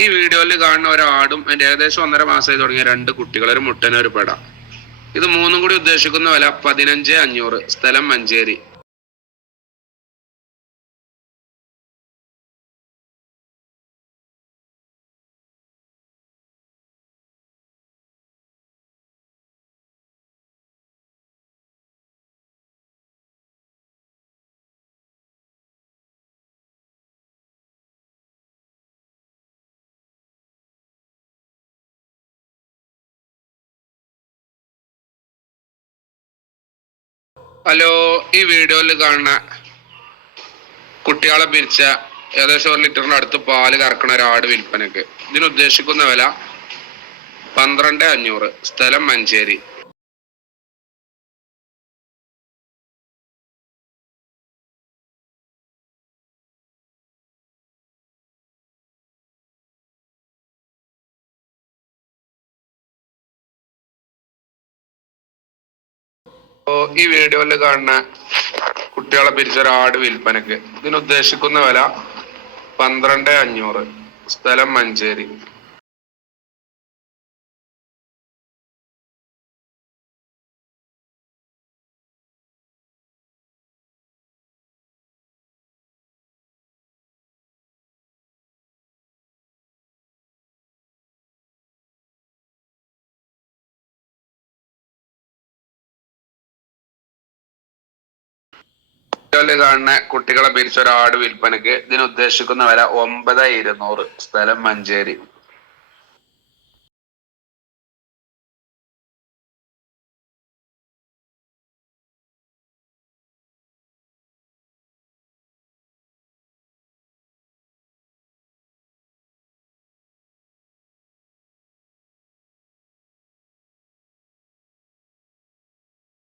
ഈ വീഡിയോയിൽ കാണുന്ന ഒരാടും അതിന്റെ ഏകദേശം ഒന്നര മാസമായി തുടങ്ങിയ രണ്ട് കുട്ടികൾ ഒരു മുട്ടനൊരു പെട. ഇത് മൂന്നും കൂടി ഉദ്ദേശിക്കുന്ന വില പതിനഞ്ച് അഞ്ഞൂറ് സ്ഥലം മഞ്ചേരി. ഹലോ ഈ വീഡിയോയിൽ കാണുന്ന കുട്ടികളെ പിരിച്ച ഏകദേശം ഒരു ലിറ്ററിന്റെ അടുത്ത് പാൽ കറക്കണ ഒരാട് വിൽപ്പനക്ക്. ഇതിന് ഉദ്ദേശിക്കുന്ന വില പന്ത്രണ്ട് അഞ്ഞൂറ്. സ്ഥലം മഞ്ചേരി. ഈ വീഡിയോയിൽ കാണുന്ന കുട്ടികളെ പിരിച്ച ഒരാട് വിൽപ്പനക്ക്. ഇതിന് ഉദ്ദേശിക്കുന്ന വില പന്ത്രണ്ട് അഞ്ഞൂറ്. സ്ഥലം മഞ്ചേരി. വീഡിയോയിൽ കാണുന്ന കുട്ടികളെ പിരിച്ച ഒരാട് വിൽപ്പനക്ക് ഇതിന് ഉദ്ദേശിക്കുന്ന വില ഒമ്പത് ഇരുന്നൂറ്. സ്ഥലം മഞ്ചേരി.